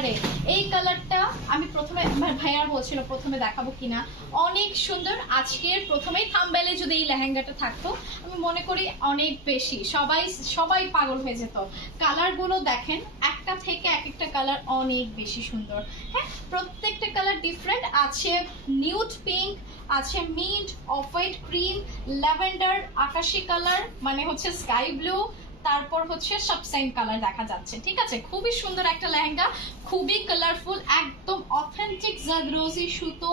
কালারে, এই কালারটা আমি প্রথমে আমার ভাইয়ার বলছিল প্রথমে দেখাবো কিনা, অনেক সুন্দর। আজকের প্রথমেই থাম্বনেলে যদি এই লেহেঙ্গাটা থাকতো আমি মনে করি অনেক বেশি সবাই পাগল হয়ে যেত। কালারগুলো দেখেন, একটা থেকে এক একটা কালার অনেক বেশি সুন্দর। হ্যাঁ, প্রত্যেকটা কালার ডিফারেন্ট আছে। নিউড পিঙ্ক আছে, mint, off white, cream, lavender, আকাশি কালার মানে হচ্ছে স্কাই ব্লু, তারপর হচ্ছে সাবসাইন কালার দেখা যাচ্ছে। ঠিক আছে, খুবই সুন্দর একটা লেহেঙ্গা, খুবই কালারফুল, একদম অথেন্টিক জারদোজি সুতো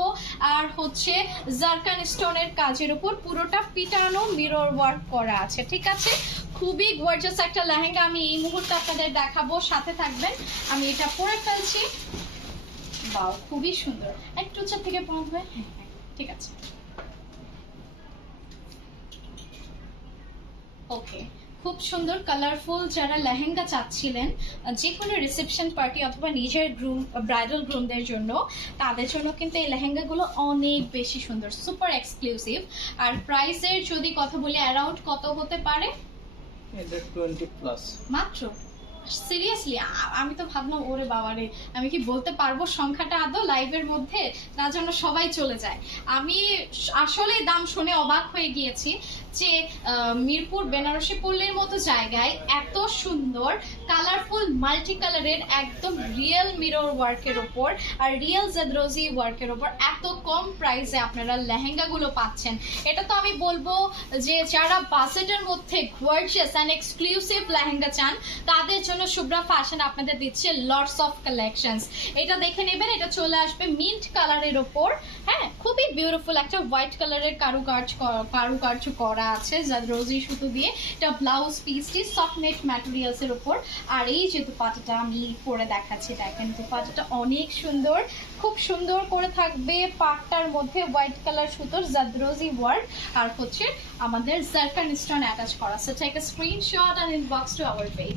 আর হচ্ছে জারকান স্টোনের কাজের উপর পুরোটা পিটানো মিরর ওয়ার্ক করা আছে। ঠিক আছে, খুবই গর্জিয়াস একটা লেহেঙ্গা। আমি এই মুহূর্তে আপনাদের দেখাবো, সাথে থাকবেন। আমি এটা পরে ফেলছি। বাও, খুবই সুন্দর। একটু উচ্চ থেকে পড়বে। হ্যাঁ, ঠিক আছে, ওকে। খুব সুন্দর কালারফুল। যারা লেহেঙ্গা চাচ্ছিলেন যে কোনো রিসেপশন পার্টি অথবা নিজের গ্রুম ব্রাইডাল গ্রুমদের জন্য, তাদের জন্য কিন্তু এই লেহেঙ্গাগুলো অনেক বেশি সুন্দর, সুপার এক্সক্লুসিভ। আর প্রাইসের যদি কথা বলি, অ্যারাউন্ড কত হতে পারে? এটা 20 প্লাস মাত্র? সিরিয়াসলি? আমি তো ভাবলাম ওরে বাবারে, আমি কি বলতে পারবো সংখ্যাটা আদৌ লাইভের মধ্যে, না যেন সবাই চলে যায়। আমি আসলে দাম শুনে অবাক হয়ে গিয়েছি যে মিরপুর বেনারসি পল্লীর মতো জায়গায় এত সুন্দর কালারফুল মাল্টি কালারের একদম রিয়েল মিরর ওয়ার্কের ওপর আর রিয়েল জারদোজি ওয়ার্কের ওপর এত কম প্রাইসে আপনারা লেহেঙ্গাগুলো পাচ্ছেন। এটা তো আমি বলবো যে যারা বাজেটের মধ্যে গর্জিয়াস অ্যান্ড এক্সক্লুসিভ লেহেঙ্গা চান, তাদের জন্য শুভ্রা ফ্যাশন আপনাদের দিচ্ছে লটস অফ কালেকশনস। এটা দেখে নেবেন, এটা চলে আসবে মিন্ট কালারের ওপর। হ্যাঁ, খুবই বিউটিফুল একটা হোয়াইট কালারের কারুকার্য করা আছে জারদোজি সুতো দিয়ে। এটা ব্লাউজ পিসটি সফট নেট ম্যাটেরিয়ালস এর উপর। আর এই যে দুপাট্টাটা আমি পরে দেখাচ্ছি, দেখেন দুপাট্টাটা অনেক সুন্দর, খুব সুন্দর করে থাকবে। পাটটার মধ্যে হোয়াইট কালার সুতোর জারদোজি ওয়ার্ক আর হচ্ছে আমাদের জারকান স্টোন অ্যাটাচ করা আছে। Take a screenshot and inbox to our page.